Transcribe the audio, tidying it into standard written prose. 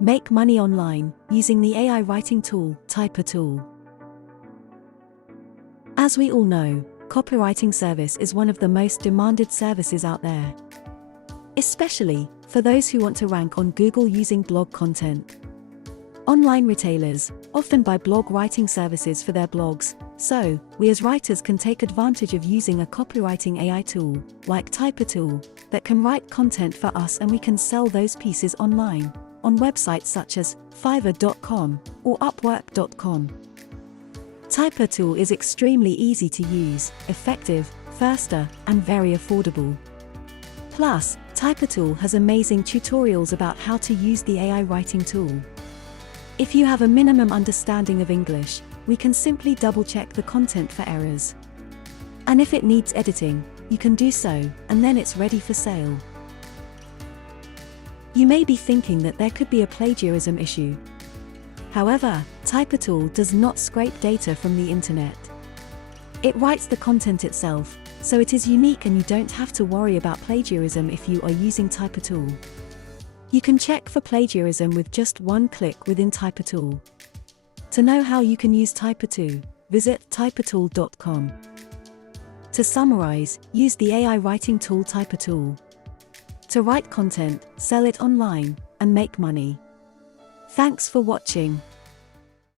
Make money online using the AI writing tool, Type-a-Tool. As we all know, copywriting service is one of the most demanded services out there, especially for those who want to rank on Google using blog content. Online retailers often buy blog writing services for their blogs, so we as writers can take advantage of using a copywriting AI tool, like Type-a-Tool, that can write content for us and we can sell those pieces online, on websites such as Fiverr.com or Upwork.com. Type-a-Tool is extremely easy to use, effective, faster, and very affordable. Plus, Type-a-Tool has amazing tutorials about how to use the AI writing tool. If you have a minimum understanding of English, we can simply double-check the content for errors. And if it needs editing, you can do so, and then it's ready for sale. You may be thinking that there could be a plagiarism issue. However, Type-a-Tool does not scrape data from the internet. It writes the content itself, so it is unique and you don't have to worry about plagiarism if you are using Type-a-Tool. You can check for plagiarism with just one click within Type-a-Tool. To know how you can use Type-a-Tool, visit typeatool.com. To summarize, use the AI writing tool Type-a-Tool to write content, sell it online, and make money. Thanks for watching.